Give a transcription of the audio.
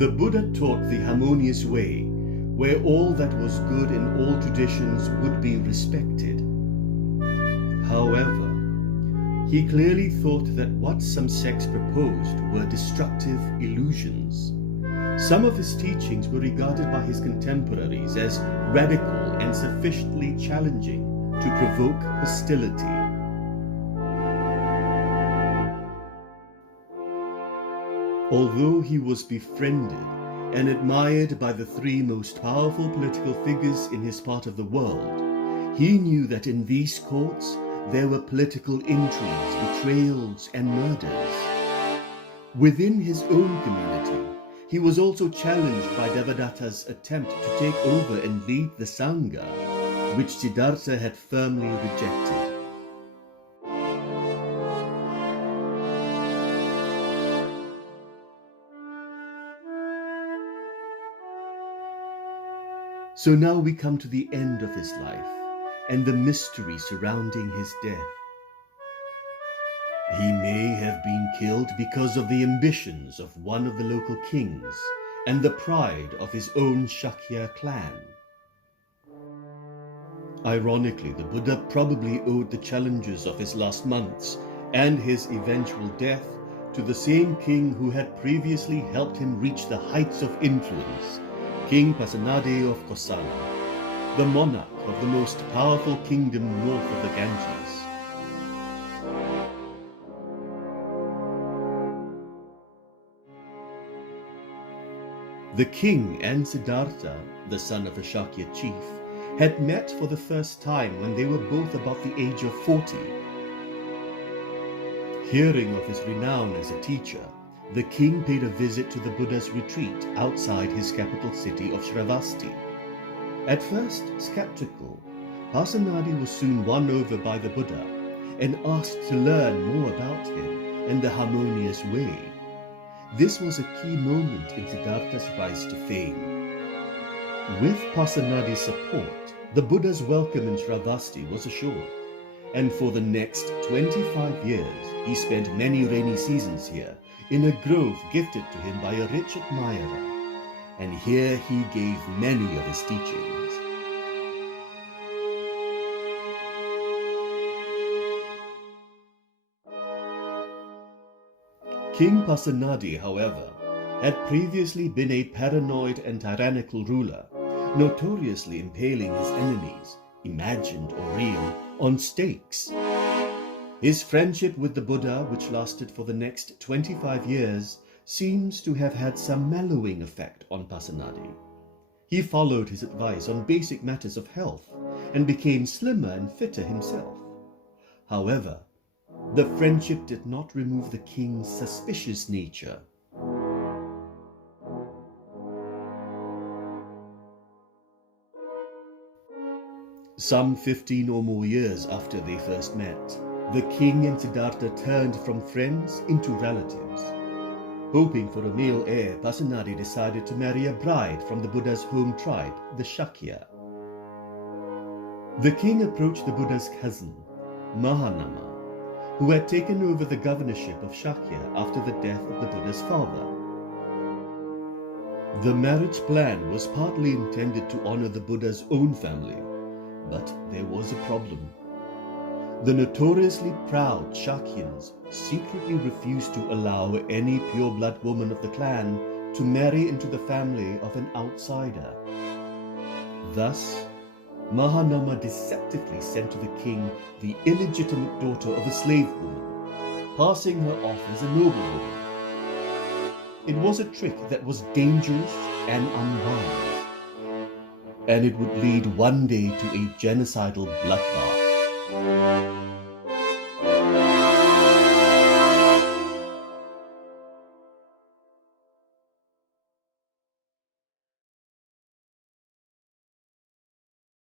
The Buddha taught the harmonious way, where all that was good in all traditions would be respected. However, he clearly thought that what some sects proposed were destructive illusions. Some of his teachings were regarded by his contemporaries as radical and sufficiently challenging to provoke hostility. Although he was befriended and admired by the three most powerful political figures in his part of the world, he knew that in these courts there were political intrigues, betrayals, and murders. Within his own community, he was also challenged by Devadatta's attempt to take over and lead the Sangha, which Siddhartha had firmly rejected. So now we come to the end of his life and the mystery surrounding his death. He may have been killed because of the ambitions of one of the local kings and the pride of his own Shakya clan. Ironically, the Buddha probably owed the challenges of his last months and his eventual death to the same king who had previously helped him reach the heights of influence, King Pasanadi of Kosala, the monarch of the most powerful kingdom north of the Ganges. The king and Siddhartha, the son of a Shakya chief, had met for the first time when they were both about the age of 40. Hearing of his renown as a teacher, the king paid a visit to the Buddha's retreat outside his capital city of Shravasti. At first skeptical, Pasanadi was soon won over by the Buddha and asked to learn more about him and the harmonious way. This was a key moment in Siddhartha's rise to fame. With Pasanadi's support, the Buddha's welcome in Shravasti was assured, and for the next 25 years he spent many rainy seasons here in a grove gifted to him by a rich admirer, and here he gave many of his teachings. King Pasanadi, however, had previously been a paranoid and tyrannical ruler, notoriously impaling his enemies, imagined or real, on stakes. His friendship with the Buddha, which lasted for the next 25 years, seems to have had some mellowing effect on Pasanadi. He followed his advice on basic matters of health and became slimmer and fitter himself. However, the friendship did not remove the king's suspicious nature. Some 15 or more years after they first met, the king and Siddhartha turned from friends into relatives. Hoping for a male heir, Pasanadi decided to marry a bride from the Buddha's home tribe, the Shakya. The king approached the Buddha's cousin, Mahanama, who had taken over the governorship of Shakya after the death of the Buddha's father. The marriage plan was partly intended to honor the Buddha's own family, but there was a problem. The notoriously proud Shakyans secretly refused to allow any pure-blood woman of the clan to marry into the family of an outsider. Thus, Mahanama deceptively sent to the king the illegitimate daughter of a slave woman, passing her off as a noblewoman. It was a trick that was dangerous and unwise, and it would lead one day to a genocidal bloodbath.